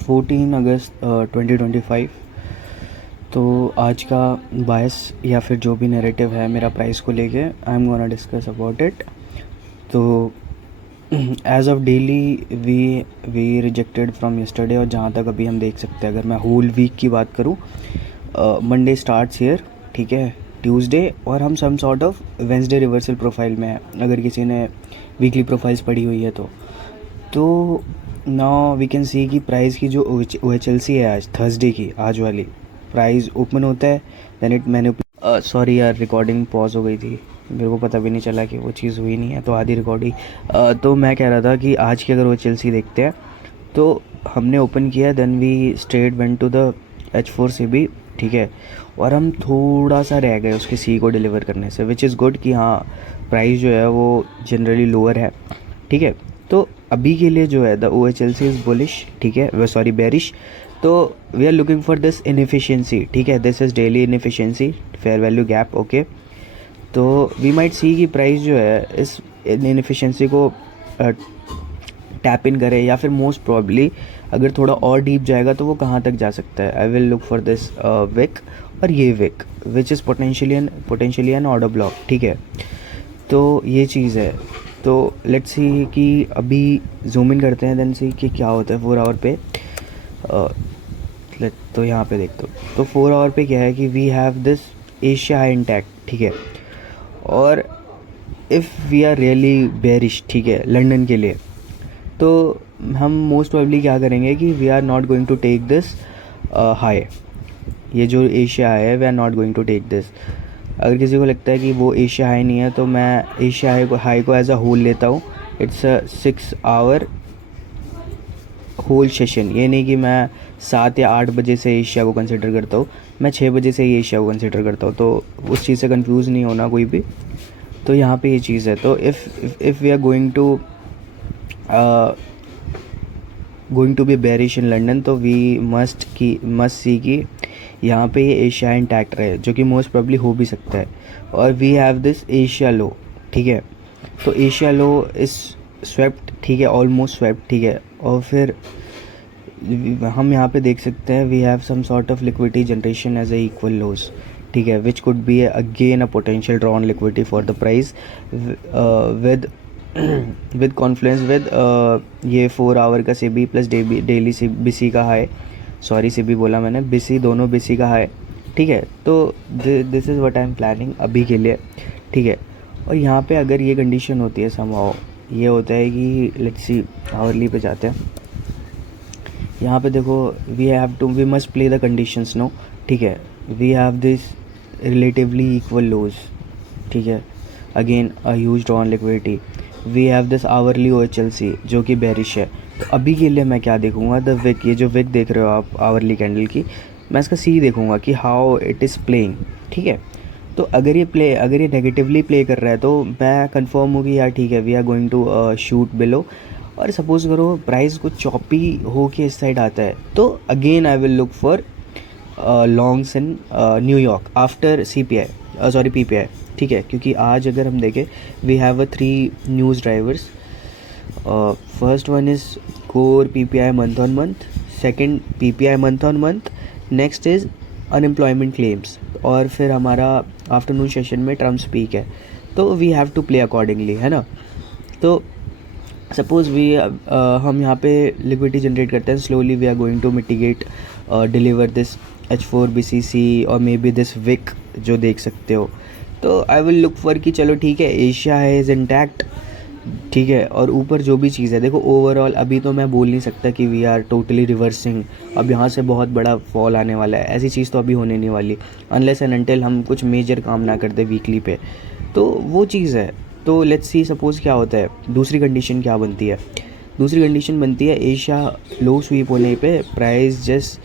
14 अगस्त 2025। तो आज का बायस या फिर जो भी नैरेटिव है मेरा प्राइस को लेके, I am gonna discuss about it. तो as of daily we rejected from yesterday, और जहाँ तक अभी हम देख सकते हैं, अगर मैं होल वीक की बात करूँ, मंडे स्टार्ट्स हियर, ठीक है, ट्यूसडे, और हम some sort of Wednesday reversal profile में है, अगर किसी ने वीकली प्रोफाइल्स पढ़ी हुई है तो नाउ वी कैन सी कि प्राइस की जो OHLC है आज थर्सडे की, आज वाली प्राइस ओपन होता है, देन इट मैंने सॉरी यार, रिकॉर्डिंग पॉज हो गई थी, मेरे को पता भी नहीं चला कि वो चीज़ हुई नहीं है, तो आधी रिकॉर्डिंग। तो मैं कह रहा था कि आज की अगर OHLC देखते हैं तो हमने ओपन किया, then we straight went to the H4 CB, ठीक है, और हम थोड़ा सा रह गए उसके सी को डिलीवर करने से, विच इज़ गुड कि हाँ प्राइस जो है वो जनरली लोअर है, ठीक है। तो अभी के लिए जो है द OHLC इज़ बुलिश, ठीक है, वे सॉरी बेरिश। तो we are looking for this inefficiency, ठीक है, this is daily inefficiency, fair value gap, okay. तो वी माइट सी कि प्राइस जो है इस इनएफिशिएंसी को टैप इन करे, या फिर मोस्ट प्रॉब्ली अगर थोड़ा और डीप जाएगा तो वो कहाँ तक जा सकता है। I will look for this wick, और ये wick which is potentially an order block, ठीक है। तो ये चीज़ है। तो लेट्स सी कि अभी जूम इन करते हैं, देन सी कि क्या होता है 4 आवर पे। तो यहाँ पे देखते हो, तो 4 आवर पे क्या है कि we have this Asia high intact, ठीक है, और if we are really bearish, ठीक है, लंदन के लिए, तो हम मोस्ट प्रोबेबली क्या करेंगे कि we are not going to take this high, ये जो एशिया हाई है, we are not going to take this. अगर किसी को लगता है कि वो एशिया हाई नहीं है, तो मैं एशिया हाई को एज अ होल लेता हूँ। It's a 6 hour whole session, ये नहीं कि मैं 7 या 8 बजे से एशिया को कंसिडर करता हूँ, मैं 6 बजे से ही एशिया को कंसिडर करता हूँ, तो उस चीज़ से कंफ्यूज नहीं होना कोई भी। तो यहाँ पे ये चीज़ है। तो if we are going to be bearish in London, तो वी मस्ट सी कि यहाँ पे ये एशिया इंटैक्ट रहे, जो कि मोस्ट प्रोबेबली हो भी सकता है। और वी हैव दिस एशिया लो, ठीक है, तो एशिया लो इस स्वेप्ट, ठीक है, ऑलमोस्ट स्वेप्ट, ठीक है। और फिर हम यहाँ पे देख सकते हैं we have some sort of liquidity generation as a equal lows, ठीक है, which could be again a potential draw on liquidity for the price with confluence with ये 4 आवर का CB प्लस डेली BC का high, sorry CB बोला मैंने, BC, दोनों BC का high, ठीक है। तो this is what I am planning अभी के लिए, ठीक है। और यहाँ पे अगर ये कंडीशन होती है, समहाउ ये होता है कि लेट्स सी आवरली पे जाते हैं। यहाँ पे देखो, we must play the conditions, no, ठीक है। We have this relatively equal lows, ठीक है, again a huge draw on liquidity. We have this hourly OHLC जो कि बेरिश है। तो अभी के लिए मैं क्या देखूंगा, द विक, ये जो विक देख रहे हो आप आवरली कैंडल की, मैं इसका सी देखूंगा कि हाउ इट इज़ प्लेइंग, ठीक है। तो अगर ये नेगेटिवली प्ले कर रहा है, तो मैं कंफर्म हूँ कि यार ठीक है, we are going to shoot below. और सपोज करो प्राइस कुछ चॉपी हो के इस साइड आता है, तो again I will look for longs in New York after PPI, ठीक है। क्योंकि आज अगर हम देखें, we have 3 news drivers. First one is core PPI month on month, second PPI month on month, next is unemployment claims, और फिर हमारा आफ्टरनून सेशन में ट्रम्प स्पीक है। तो we have to play accordingly, है ना। तो सपोज हम यहाँ पे लिक्विडिटी जनरेट करते हैं, slowly we are going to mitigate deliver this H4 BCC और मे बी दिस विक जो देख सकते हो। तो आई विल लुक फॉर कि चलो ठीक है, एशिया है इज़ इंटैक्ट, ठीक है, और ऊपर जो भी चीज़ है, देखो ओवरऑल अभी तो मैं बोल नहीं सकता कि वी आर टोटली रिवर्सिंग, अब यहाँ से बहुत बड़ा फॉल आने वाला है, ऐसी चीज़ तो अभी होने नहीं वाली, अनलेस एंड अनटिल हम कुछ मेजर काम ना करते वीकली पे, तो वो चीज़ है। तो लेट्स सी सपोज़ क्या होता है, दूसरी कंडीशन क्या बनती है, दूसरी कंडीशन बनती है एशिया लो स्वीप होने पे प्राइस जस्ट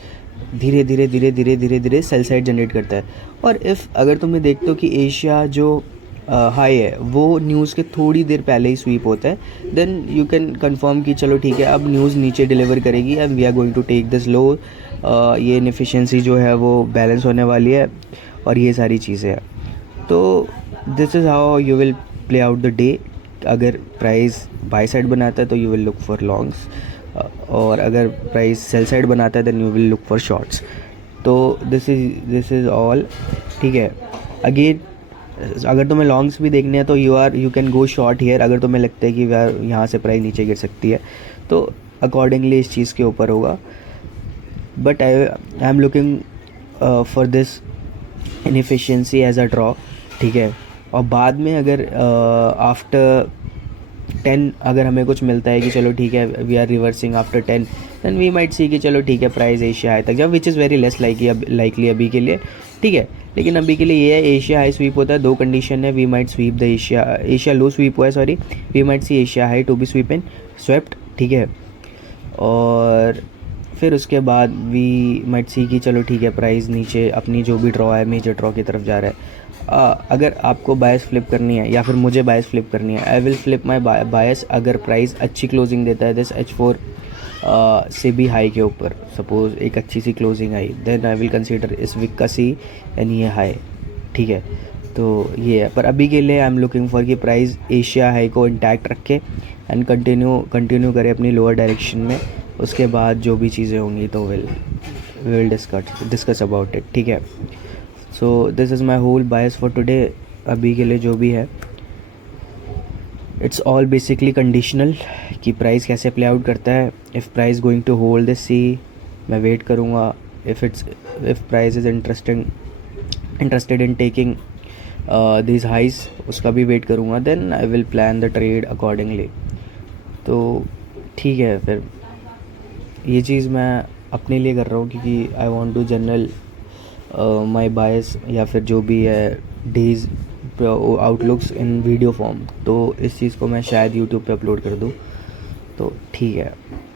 धीरे धीरे सेल साइड जनरेट करता है। और इफ़ अगर तुमने देखते हो कि एशिया जो हाई है वो न्यूज़ के थोड़ी देर पहले ही स्वीप होता है, देन यू कैन कंफर्म कि चलो ठीक है, अब न्यूज़ नीचे डिलीवर करेगी and we are going to take this low, ये इनएफिशिएंसी जो है वो बैलेंस होने वाली है, और ये सारी चीज़ें हैं। तो this is how you will play out the day. अगर प्राइस बाय साइड बनाता है तो you will look for longs, और अगर प्राइस सेल साइड बनाता है then you will look for shorts. तो दिस इज़ ऑल. ठीक है. अगेन अगर तुम्हें लॉन्ग्स भी देखने हैं तो you can go short here. अगर तुम्हें लगता है कि यार यहाँ से प्राइस नीचे गिर सकती है तो अकॉर्डिंगली इस चीज़ के ऊपर होगा. But I am looking for this inefficiency as a draw. ठीक है. और बाद में अगर आफ्टर 10 अगर हमें कुछ मिलता है कि चलो ठीक है we are reversing after 10 then we might see कि चलो ठीक है प्राइस एशिया हाई तक जाओ, which is very less likely अभी के लिए. ठीक है. लेकिन अभी के लिए ये है एशिया हाई स्वीप होता है. 2 कंडीशन है. We might sweep the Asia low sweep हुआ है sorry. We might see Asia high to be sweep in swept. ठीक है. और फिर उसके बाद वी माइट सी कि चलो ठीक है प्राइस नीचे अपनी जो भी ड्रॉ है मेजर ड्रॉ की तरफ जा रहा है. अगर आपको बायस फ्लिप करनी है या फिर मुझे बायस फ्लिप करनी है, आई विल फ्लिप माई बायस अगर प्राइस अच्छी क्लोजिंग देता है दिस H4 से भी हाई के ऊपर. सपोज एक अच्छी सी closing I then I will consider इस विक का सी एंड ये हाई. ठीक है. तो ये है. पर अभी के लिए आई एम लुकिंग फॉर कि प्राइस एशिया हाई को इंटैक्ट रखे एंड कंटिन्यू करे अपनी लोअर डायरेक्शन में. उसके बाद जो भी चीज़ें होंगी तो विल डिस्कस अबाउट इट. ठीक है. So this is my whole bias for today. अभी के लिए जो भी है इट्स ऑल बेसिकली कंडीशनल कि प्राइस कैसे प्ले आउट करता है. If price going to hold this C मैं वेट करूँगा. If price is interested in taking this highs उसका भी वेट करूँगा. Then I will plan the trade accordingly. तो ठीक है. फिर ये चीज़ मैं अपने लिए कर रहा हूँ क्योंकि I want to journal my bias या फिर जो भी है day's outlooks in video form. तो इस चीज़ को मैं शायद यूट्यूब पे अपलोड कर दूँ. तो ठीक है.